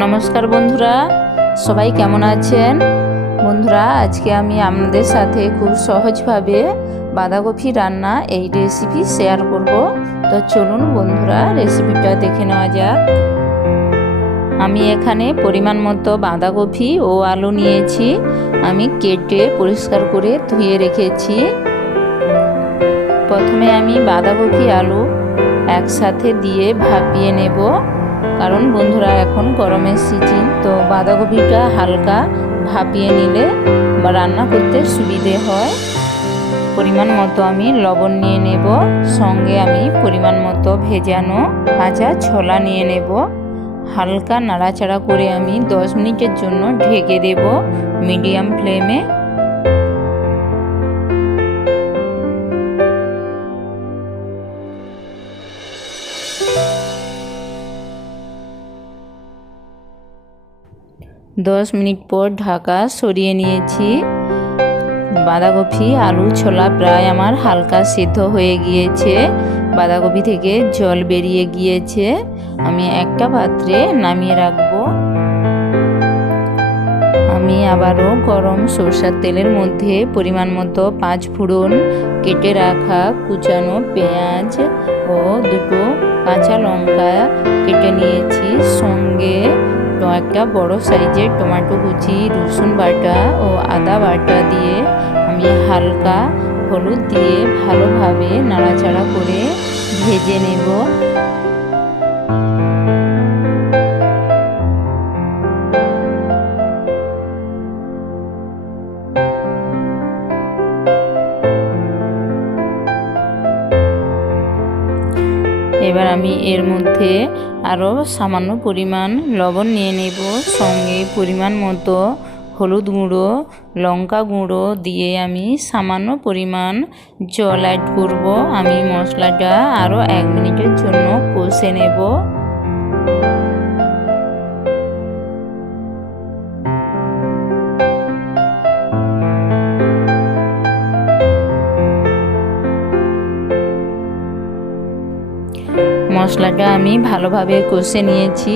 নমস্কার বন্ধুরা, সবাই কেমন আছেন? বন্ধুরা, আজকে আমি আপনাদের সাথে খুব সহজভাবে বাঁধাকপি রান্না এই রেসিপি শেয়ার করব। তো চলুন বন্ধুরা রেসিপিটা দেখে নেওয়া যাক। আমি এখানে পরিমাণ মতো বাঁধাকপি ও আলু নিয়েছি। আমি কেটে পরিষ্কার করে ধুয়ে রেখেছি। প্রথমে আমি বাঁধাকপি আলু একসাথে দিয়ে ভাপিয়ে নেব। কারণ বন্ধুরা এখন গরমের সিজন তো বাঁধাকপিটা হালকা ভাপিয়ে নিলে বা রান্না করতে সুবিধে হয়। পরিমাণ মতো আমি লবণ নিয়ে নেব, সঙ্গে আমি পরিমাণ মতো ভেজানো ভাজা ছোলা নিয়ে নেব। হালকা নাড়াচাড়া করে আমি দশ মিনিটের জন্য ঢেকে দেব মিডিয়াম ফ্লেমে। দশ মিনিট পর ঢাকা সরিয়ে নিয়েছি। বাঁধাকপি, আলু, ছোলা প্রায় আমার হালকা সিদ্ধ হয়ে গিয়েছে। বাঁধাকপি থেকে জল বেরিয়ে গিয়েছে। আমি একটা পাত্রে নামিয়ে রাখব। আমি আবারও গরম সরষার তেলের মধ্যে পরিমাণ মতো পাঁচ ফোড়ন, কেটে রাখা কুচানো পেঁয়াজ ও দুটো কাঁচা লঙ্কা কেটে নিয়েছি। সঙ্গে একটা বড় সাইজের টমেটো কুচি, রসুন বাটা ও আদা বাটা দিয়ে আমি হালকা হলুদ দিয়ে ভালোভাবে নাড়াচাড়া করে ভেজে নেব। এবার আমি এর মধ্যে আরও সামান্য পরিমাণ লবণ নিয়ে নেব। সঙ্গে পরিমাণ মতো হলুদ গুঁড়ো, লঙ্কা গুঁড়ো দিয়ে আমি সামান্য পরিমাণ জল অ্যাড করব। আমি মশলাটা আরও এক মিনিটের জন্য কষে নেব। মশলাটা আমি ভালোভাবে কষে নিয়েছি।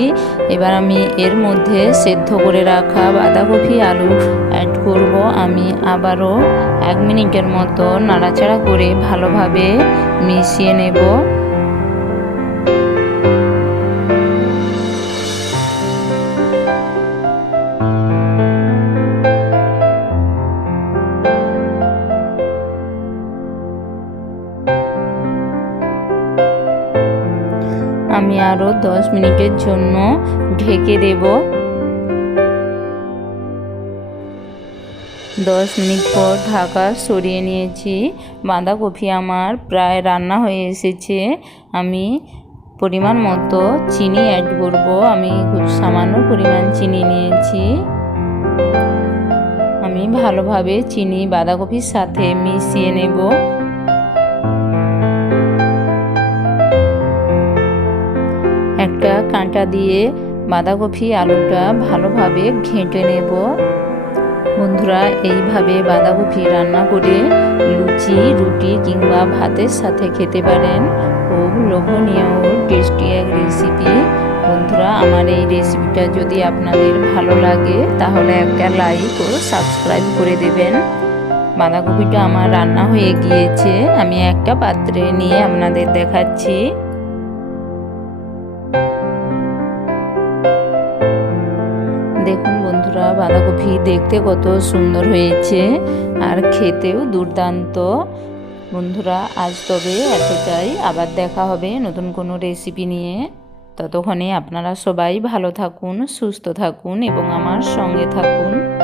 এবার আমি এর মধ্যে সেদ্ধ করে রাখা বাঁধাকপি, আলু অ্যাড করব। আমি আবারও এক মিনিটের মতো নাড়াচাড়া করে ভালোভাবে মিশিয়ে নেব। আমি আরও দশ মিনিটের জন্য ঢেকে দেব। দশ মিনিট পর ঢাকা সরিয়ে নিয়েছি। বাঁধাকপি আমার প্রায় রান্না হয়ে এসেছে। আমি পরিমাণ মতো চিনি অ্যাড করব। আমি খুব সামান্য পরিমাণ চিনি নিয়েছি। আমি ভালোভাবে চিনি বাঁধাকপির সাথে মিশিয়ে নেব। কাঁটা দিয়ে বাঁধাকপি আলুটা ভালোভাবে ঘেঁটে নেব। বন্ধুরা, এইভাবে বাঁধাকপি রান্না করে লুচি, রুটি কিংবা ভাতের সাথে খেতে পারেন। খুব লোভনীয় টেস্টি এক রেসিপি বন্ধুরা, আমার এই রেসিপিটা যদি আপনাদের ভালো লাগে, তাহলে একটা লাইক ও সাবস্ক্রাইব করে দেবেন। বাঁধাকপিটা আমার রান্না হয়ে গিয়েছে। আমি একটা পাত্রে নিয়ে আপনাদের দেখাচ্ছি। দেখুন বন্ধুরা, বাঁধাকপি দেখতে কত সুন্দর হয়েছে আর খেতেও দুর্দান্ত। বন্ধুরা, আজ তবে এতটাই। আবার দেখা হবে নতুন কোনো রেসিপি নিয়ে। ততক্ষণে আপনারা সবাই ভালো থাকুন, সুস্থ থাকুন এবং আমার সঙ্গে থাকুন।